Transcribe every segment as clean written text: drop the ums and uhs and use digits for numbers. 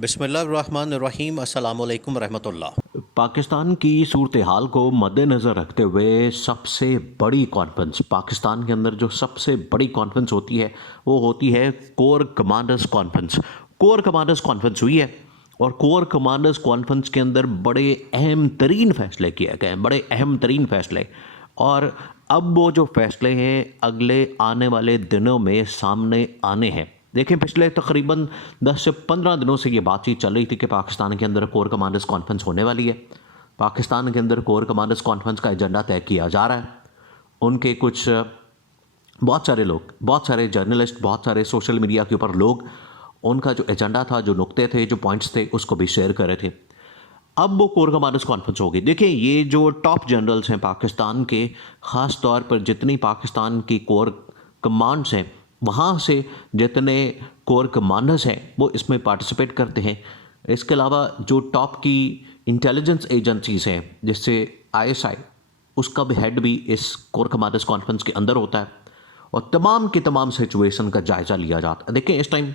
बिस्मिल्लाहिर्रहमानिर्रहीम अस्सलामुअलैकुम रहमतुल्लाह। पाकिस्तान की सूरत हाल को मद्देनज़र रखते हुए सबसे बड़ी कॉन्फ्रेंस पाकिस्तान के अंदर जो सबसे बड़ी कॉन्फ्रेंस होती है वो होती है core commanders conference. Core commanders conference हुई है और कोर कमांडर्स कॉन्फ्रेंस के अंदर बड़े अहम तरीन फैसले किए गए हैं, बड़े अहम तरीन फैसले। और अब वो जो फैसले हैं अगले आने वाले दिनों में सामने आने हैं। देखें, पिछले तकरीबन 10 से 15 दिनों से ये बातचीत चल रही थी कि पाकिस्तान के अंदर कोर कमांडर्स कॉन्फ्रेंस होने वाली है। पाकिस्तान के अंदर कोर कमांडर्स कॉन्फ्रेंस का एजेंडा तय किया जा रहा है। उनके कुछ बहुत सारे लोग, बहुत सारे जर्नलिस्ट, बहुत सारे सोशल मीडिया के ऊपर लोग उनका जो एजेंडा था, जो नुक्ते थे, जो पॉइंट्स थे, उसको भी शेयर कर रहे थे। अब वो कोर कमांडर्स कॉन्फ्रेंस होगी। देखिए, ये जो टॉप जनरल्स हैं पाकिस्तान के, ख़ास तौर पर जितनी पाकिस्तान की कोर कमांड्स हैं वहाँ से जितने कोर कमांडर्स हैं वो इसमें पार्टिसिपेट करते हैं। इसके अलावा जो टॉप की इंटेलिजेंस एजेंसीज हैं, जिससे आईएसआई, उसका भी हेड भी इस कोर कमांडर्स कॉन्फ्रेंस के अंदर होता है और तमाम की तमाम सिचुएशन का जायज़ा लिया जाता है। देखिए, इस टाइम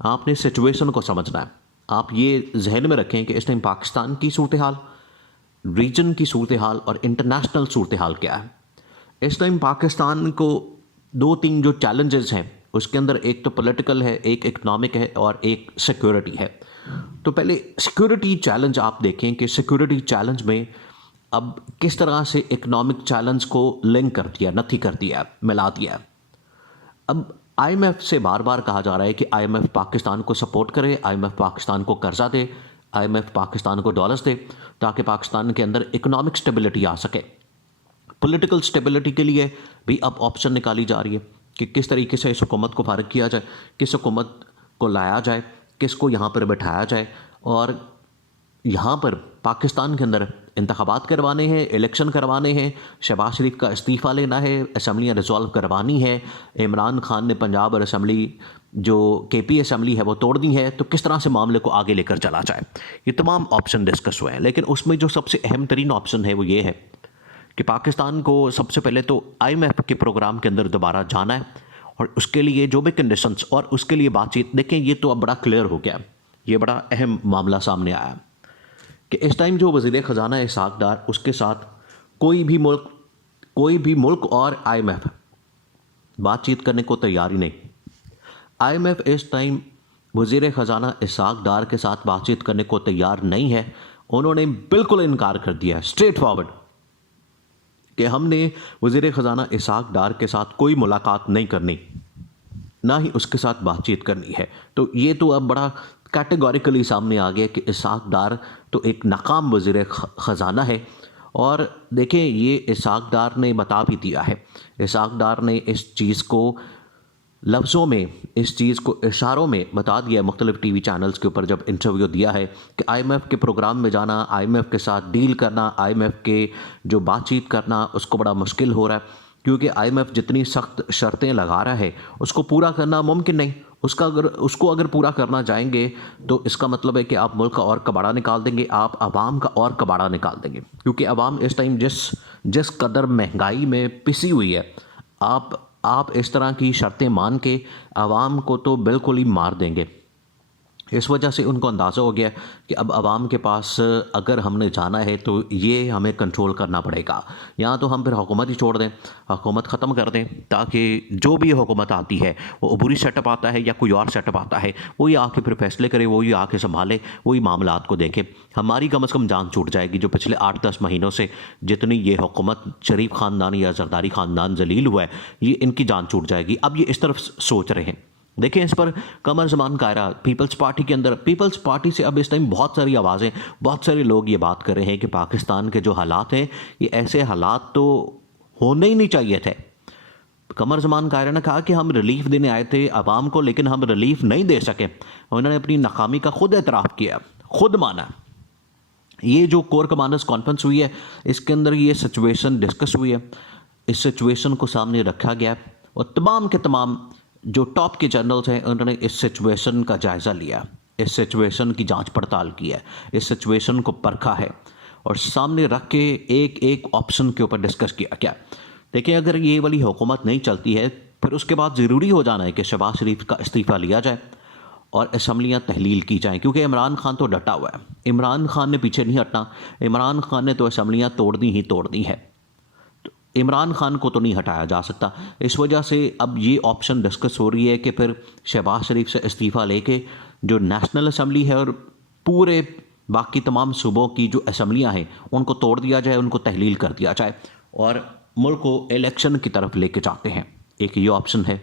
आपने सिचुएशन को समझना है। आप ये जहन में रखें कि इस टाइम पाकिस्तान की सूरत हाल, रीजन की सूरत हाल और इंटरनेशनल सूरत हाल क्या है। इस टाइम पाकिस्तान को 2-3 जो चैलेंजेस हैं उसके अंदर एक तो पॉलिटिकल है, एक इकोनॉमिक है और एक सिक्योरिटी है। तो पहले सिक्योरिटी चैलेंज आप देखें कि सिक्योरिटी चैलेंज में अब किस तरह से इकोनॉमिक चैलेंज को लिंक कर दिया, नथी कर दिया, मिला दिया। अब आईएमएफ से बार बार कहा जा रहा है कि आईएमएफ पाकिस्तान को सपोर्ट करे, आईएमएफ पाकिस्तान को कर्जा दे, आईएमएफ पाकिस्तान को डॉलर्स दे ताकि पाकिस्तान के अंदर इकोनॉमिक स्टेबिलिटी आ सके। पॉलिटिकल स्टेबिलिटी के लिए भी अब ऑप्शन निकाली जा रही है कि किस तरीके से इस हुकूमत को फारिग किया जाए, किस हुकूमत को लाया जाए, किसको यहाँ पर बैठाया जाए। और यहाँ पर पाकिस्तान के अंदर इंतखाबात करवाने हैं, इलेक्शन करवाने हैं, शहबाज शरीफ का इस्तीफ़ा लेना है, असम्बलियाँ रिजॉल्व करवानी है। इमरान खान ने पंजाब और असम्बली जो केपी असम्बली है वो तोड़ दी है। तो किस तरह से मामले को आगे लेकर चला जाए, ये तमाम ऑप्शन डिस्कस हुए हैं। लेकिन उसमें जो सबसे अहम तरीन ऑप्शन है वो ये है कि पाकिस्तान को सबसे पहले तो आईएमएफ के प्रोग्राम के अंदर दोबारा जाना है और उसके लिए जो भी कंडीशंस और उसके लिए बातचीत। देखें, ये तो अब बड़ा क्लियर हो गया, ये बड़ा अहम मामला सामने आया कि इस टाइम जो वज़ीर ख़जाना है इसहाक़ डार, उसके साथ कोई भी मुल्क और आईएमएफ बातचीत करने को तैयार ही नहीं। आईएमएफ इस टाइम वज़ीर ख़जाना इसहाक़ डार के साथ बातचीत करने को तैयार नहीं है। उन्होंने बिल्कुल इनकार कर दिया, स्ट्रेट फॉरवर्ड, कि हमने वज़ीर ख़जाना इसहाक़ डार के साथ कोई मुलाकात नहीं करनी, ना ही उसके साथ बातचीत करनी है। तो ये तो अब बड़ा कैटेगोरिकली सामने आ गया कि इसहाक़ डार तो एक नाकाम वज़ीर ख़जाना है। और देखें, ये इसहाक़ डार ने बता भी दिया है, इसहाक़ डार ने इस चीज़ को लफ्ज़ों में, इस चीज़ को इशारों में बता दिया है मुख्तलिफ टीवी चैनल्स के ऊपर जब इंटरव्यू दिया है कि आईएमएफ के प्रोग्राम में जाना, आईएमएफ के साथ डील करना, आईएमएफ के जो बातचीत करना, उसको बड़ा मुश्किल हो रहा है क्योंकि आईएमएफ जितनी सख्त शर्तें लगा रहा है उसको पूरा करना मुमकिन नहीं। उसको अगर पूरा करना जाएंगे तो इसका मतलब है कि आप मुल्क का और कबाड़ा निकाल देंगे, आप आवाम का और कबाड़ा निकाल देंगे। क्योंकि आवाम इस टाइम जिस कदर महंगाई में पिसी हुई है, आप इस तरह की शर्तें मान के आवाम को तो बिल्कुल ही मार देंगे। इस वजह से उनको अंदाज़ा हो गया कि अब आवाम के पास अगर हमने जाना है तो ये हमें कंट्रोल करना पड़ेगा। या तो हम फिर हुकूमत ही छोड़ दें, हुकूमत ख़त्म कर दें, ताकि जो भी हुकूमत आती है, वो अबूरी सेटअप आता है या कोई और सेटअप आता है, वही आके फिर फैसले करे, वही आके संभाले, वही मामलात को देखे। हमारी कम से कम जान छूट जाएगी। जो पिछले 8-10 महीनों से जितनी ये हुकूमत शरीफ ख़ानदान या जरदारी ख़ानदान जलील हुआ है, ये इनकी जान छूट जाएगी। अब ये इस तरफ सोच रहे हैं। देखें, इस पर कमर ज़मान कायरा पीपल्स पार्टी के अंदर, पीपल्स पार्टी से अब इस टाइम बहुत सारी आवाज़ें, बहुत सारे लोग ये बात कर रहे हैं कि पाकिस्तान के जो हालात हैं, ये ऐसे हालात तो होने ही नहीं चाहिए थे। कमर ज़मान कायरा ने कहा कि हम रिलीफ देने आए थे आवाम को, लेकिन हम रिलीफ नहीं दे सके। उन्होंने अपनी नाकामी का खुद एतराफ़ किया, खुद माना। ये जो कोर कमांडर्स कॉन्फ्रेंस हुई है, इसके अंदर ये सिचुएशन डिस्कस हुई है, इस सिचुएशन को सामने रखा गया और तमाम के तमाम जो टॉप के जनरल्स हैं उन्होंने इस सिचुएशन का जायज़ा लिया, इस सिचुएशन की जांच पड़ताल की है, इस सिचुएशन को परखा है और सामने रख के एक एक ऑप्शन के ऊपर डिस्कस किया। क्या देखिए, अगर ये वाली हुकूमत नहीं चलती है फिर उसके बाद ज़रूरी हो जाना है कि शहबाज शरीफ का इस्तीफ़ा लिया जाए और असम्बलियाँ तहलील की जाएं, क्योंकि इमरान खान तो डटा हुआ है। इमरान खान ने पीछे नहीं हटना। इमरान खान ने तो असम्बलियाँ तोड़नी ही तोड़नी है। इमरान खान को तो नहीं हटाया जा सकता। इस वजह से अब ये ऑप्शन डिस्कस हो रही है कि फिर शहबाज शरीफ से इस्तीफ़ा लेके जो नेशनल असम्बली है और पूरे बाकी तमाम सूबों की जो असम्बलियाँ हैं उनको तोड़ दिया जाए, उनको तहलील कर दिया जाए और मुल्क को इलेक्शन की तरफ लेके जाते हैं। एक ये ऑप्शन है।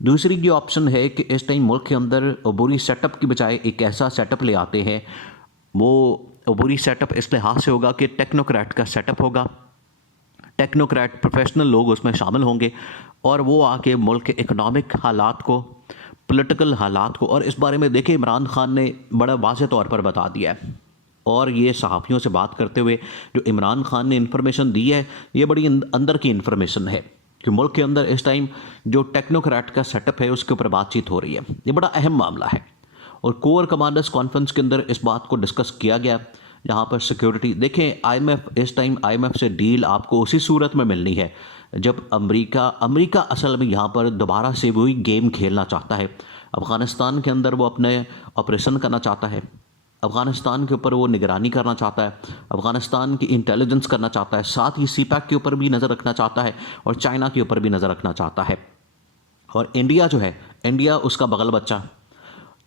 दूसरी ये ऑप्शन है कि इस टाइम मुल्क के अंदर अबूरी सेटअप की बजाय एक ऐसा सेटअप ले आते हैं। वो अबूरी सेटअप इस लिहाज से होगा कि टेक्नोक्रेट का सेटअप होगा। टेक्नोक्रेट प्रोफेशनल लोग उसमें शामिल होंगे और वो आके मुल्क के इकोनॉमिक हालात को, पॉलिटिकल हालात को, और इस बारे में देखिए इमरान खान ने बड़ा वाज़ेह तौर पर बता दिया है। और ये सहाफ़ियों से बात करते हुए जो इमरान खान ने इन्फॉर्मेशन दी है, ये बड़ी अंदर की इन्फॉर्मेशन है कि मुल्क के अंदर इस टाइम जो टेक्नोक्रेट का सेटअप है उसके ऊपर बातचीत हो रही है। ये बड़ा अहम मामला है और कोर कमांडर्स कॉन्फ्रेंस के अंदर इस बात को डिस्कस किया गया, जहाँ पर सिक्योरिटी, देखें आईएमएफ, इस टाइम आईएमएफ से डील आपको उसी सूरत में मिलनी है जब अमेरिका असल में यहाँ पर दोबारा से वही गेम खेलना चाहता है। अफ़गानिस्तान के अंदर वो अपने ऑपरेशन करना चाहता है, अफ़गानिस्तान के ऊपर वो निगरानी करना चाहता है, अफ़गानिस्तान की इंटेलिजेंस करना चाहता है, साथ ही सीपैक के ऊपर भी नज़र रखना चाहता है और चाइना के ऊपर भी नज़र रखना चाहता है। और इंडिया जो है, इंडिया उसका बगल बच्चा।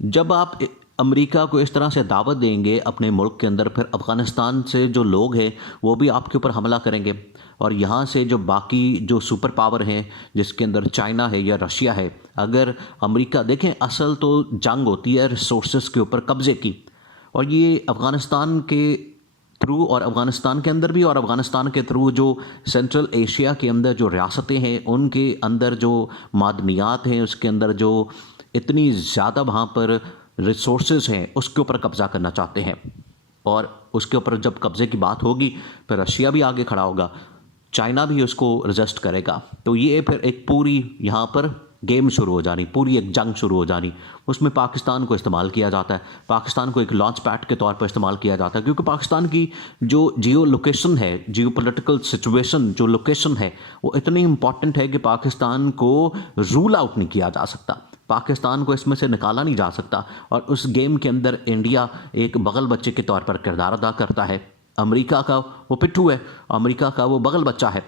जब आप अमेरिका को इस तरह से दावत देंगे अपने मुल्क के अंदर, फिर अफ़गानिस्तान से जो लोग हैं वो भी आपके ऊपर हमला करेंगे और यहाँ से जो बाकी जो सुपर पावर हैं जिसके अंदर चाइना है या रशिया है, अगर अमेरिका, देखें असल तो जंग होती है रिसोर्सेज के ऊपर कब्ज़े की, और ये अफ़गानिस्तान के थ्रू और अफ़गानिस्तान के अंदर भी और अफ़गानिस्तान के थ्रू जो सेंट्रल एशिया के अंदर जो रियासतें हैं उनके अंदर जो मादनियात हैं, उसके अंदर जो इतनी ज़्यादा वहाँ पर रिसोर्सेज हैं उसके ऊपर कब्ज़ा करना चाहते हैं। और उसके ऊपर जब कब्ज़े की बात होगी फिर रशिया भी आगे खड़ा होगा, चाइना भी उसको रजिस्ट करेगा। तो ये फिर एक पूरी यहाँ पर गेम शुरू हो जानी, पूरी एक जंग शुरू हो जानी। उसमें पाकिस्तान को इस्तेमाल किया जाता है, पाकिस्तान को एक लॉन्च पैड के तौर पर इस्तेमाल किया जाता है, क्योंकि पाकिस्तान की जो जियो लोकेशन है, जियो पोलिटिकल सिचुएशन जो लोकेशन है वो इतनी इंपॉर्टेंट है कि पाकिस्तान को रूल आउट नहीं किया जा सकता, पाकिस्तान को इसमें से निकाला नहीं जा सकता। और उस गेम के अंदर इंडिया एक बगल बच्चे के तौर पर किरदार अदा करता है। अमेरिका का वो पिट्ठू है, अमेरिका का वो बगल बच्चा है,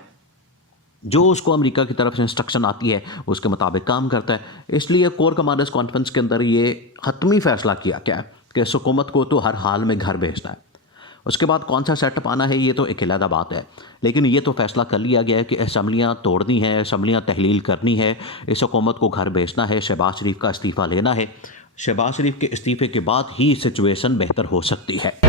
जो उसको अमेरिका की तरफ से इंस्ट्रक्शन आती है उसके मुताबिक काम करता है। इसलिए कोर कमांडर्स कॉन्फ्रेंस के अंदर ये हतमी फैसला किया गया है कि इस हुकूमत को तो हर हाल में घर भेजना है। उसके बाद कौन सा सेटअप आना है ये तो एक अलग बात है, लेकिन ये तो फैसला कर लिया गया है कि असम्बलियाँ तोड़नी है, असम्बलियाँ तहलील करनी है, इस हुकूमत को घर भेजना है, शहबाज शरीफ का इस्तीफ़ा लेना है। शहबाज शरीफ के इस्तीफ़े के बाद ही सिचुएशन बेहतर हो सकती है।